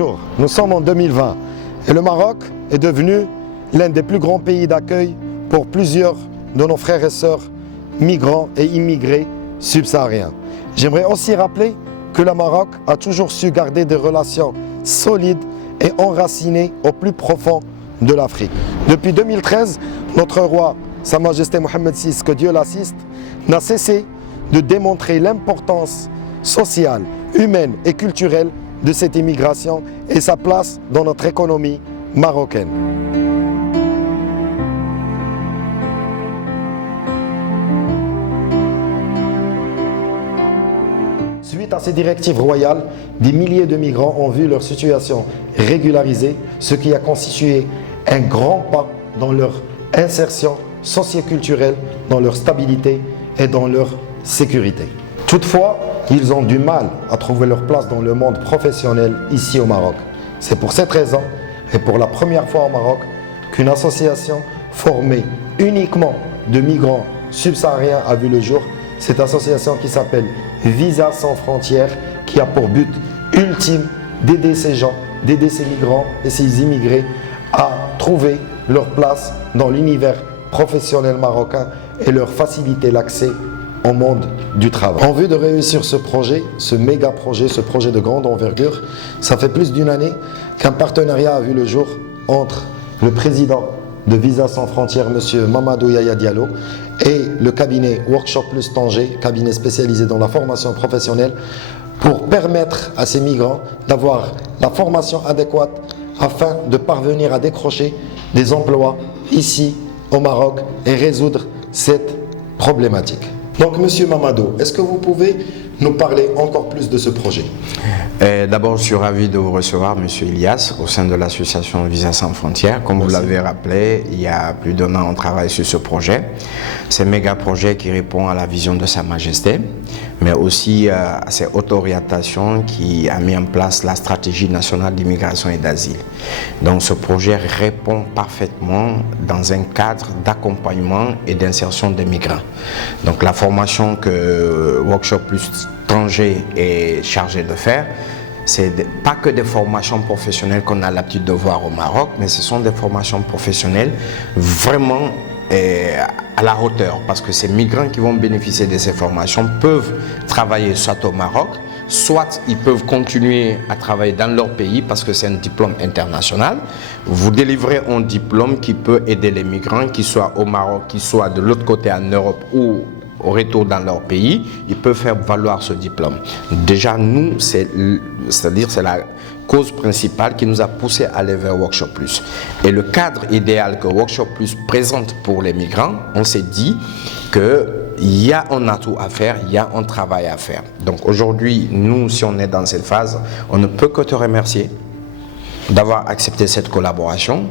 Bonjour, nous sommes en 2020 et le Maroc est devenu l'un des plus grands pays d'accueil pour plusieurs de nos frères et sœurs migrants et immigrés subsahariens. J'aimerais aussi rappeler que le Maroc a toujours su garder des relations solides et enracinées au plus profond de l'Afrique. Depuis 2013, notre roi, Sa Majesté Mohammed VI, que Dieu l'assiste, n'a cessé de démontrer l'importance sociale, humaine et culturelle de cette immigration et sa place dans notre économie marocaine. Suite à ces directives royales, des milliers de migrants ont vu leur situation régularisée, ce qui a constitué un grand pas dans leur insertion socioculturelle, dans leur stabilité et dans leur sécurité. Toutefois, ils ont du mal à trouver leur place dans le monde professionnel ici au Maroc. C'est pour cette raison, et pour la première fois au Maroc, qu'une association formée uniquement de migrants subsahariens a vu le jour. Cette association qui s'appelle Visa Sans Frontières, qui a pour but ultime d'aider ces gens, d'aider ces migrants et ces immigrés à trouver leur place dans l'univers professionnel marocain et leur faciliter l'accès au monde du travail. En vue de réussir ce projet, ce méga projet, ce projet de grande envergure, ça fait plus d'une année qu'un partenariat a vu le jour entre le président de Visa Sans Frontières, M. Mamadou Yaya Diallo, et le cabinet Workshop Plus Tanger, cabinet spécialisé dans la formation professionnelle, pour permettre à ces migrants d'avoir la formation adéquate afin de parvenir à décrocher des emplois ici au Maroc et résoudre cette problématique. Donc, Monsieur Mamadou, est-ce que vous pouvez nous parler encore plus de ce projet? D'abord, je suis ravi de vous recevoir, Monsieur Ilyas, au sein de l'association Visa Sans Frontières. Comme vous l'avez rappelé, il y a plus d'un an, on travaille sur ce projet. C'est un méga projet qui répond à la vision de Sa Majesté, mais aussi à ces hautes orientations qui a mis en place la stratégie nationale d'immigration et d'asile. Donc, ce projet répond parfaitement dans un cadre d'accompagnement et d'insertion des migrants. Donc, la formation que Workshop Plus Tanger est chargé de faire, c'est pas que des formations professionnelles qu'on a l'habitude de voir au Maroc, mais ce sont des formations professionnelles vraiment à la hauteur, parce que ces migrants qui vont bénéficier de ces formations peuvent travailler soit au Maroc, soit ils peuvent continuer à travailler dans leur pays parce que c'est un diplôme international. Vous délivrez un diplôme qui peut aider les migrants, qu'ils soient au Maroc, qu'ils soient de l'autre côté en Europe ou au retour dans leur pays, ils peuvent faire valoir ce diplôme. Déjà, nous, c'est la cause principale qui nous a poussé à aller vers Workshop Plus. Et le cadre idéal que Workshop Plus présente pour les migrants, on s'est dit qu'il y a un atout à faire, il y a un travail à faire. Donc aujourd'hui, nous, si on est dans cette phase, on ne peut que te remercier d'avoir accepté cette collaboration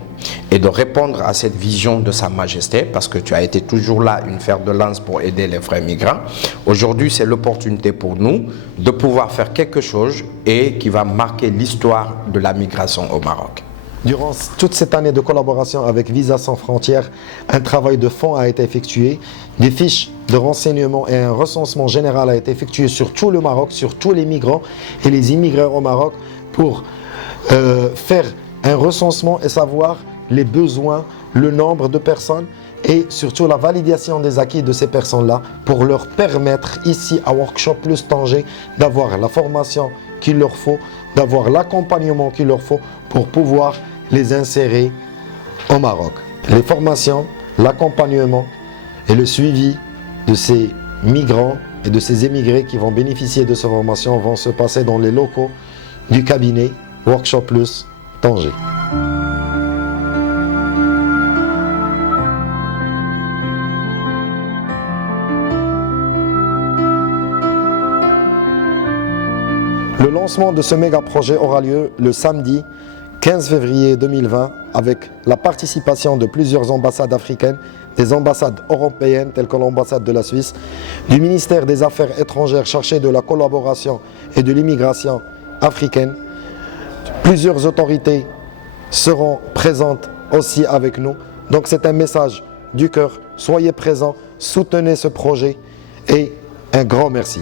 et de répondre à cette vision de Sa Majesté, parce que tu as été toujours là, une fer de lance pour aider les frères migrants. Aujourd'hui, c'est l'opportunité pour nous de pouvoir faire quelque chose et qui va marquer l'histoire de la migration au Maroc. Durant toute cette année de collaboration avec Visa Sans Frontières, un travail de fond a été effectué, des fiches de renseignement et un recensement général a été effectué sur tout le Maroc, sur tous les migrants et les immigrés au Maroc pour faire un recensement et savoir les besoins, le nombre de personnes et surtout la validation des acquis de ces personnes-là pour leur permettre ici à Workshop Plus Tanger d'avoir la formation qu'il leur faut, d'avoir l'accompagnement qu'il leur faut pour pouvoir les insérer au Maroc. Les formations, l'accompagnement et le suivi de ces migrants et de ces émigrés qui vont bénéficier de ces formations vont se passer dans les locaux du cabinet Workshop Plus Tanger. Le lancement de ce méga projet aura lieu le samedi 15 février 2020 avec la participation de plusieurs ambassades africaines, des ambassades européennes telles que l'ambassade de la Suisse, du ministère des Affaires étrangères chargé de la collaboration et de l'immigration africaine. Plusieurs autorités seront présentes aussi avec nous. Donc c'est un message du cœur. Soyez présents, soutenez ce projet et un grand merci.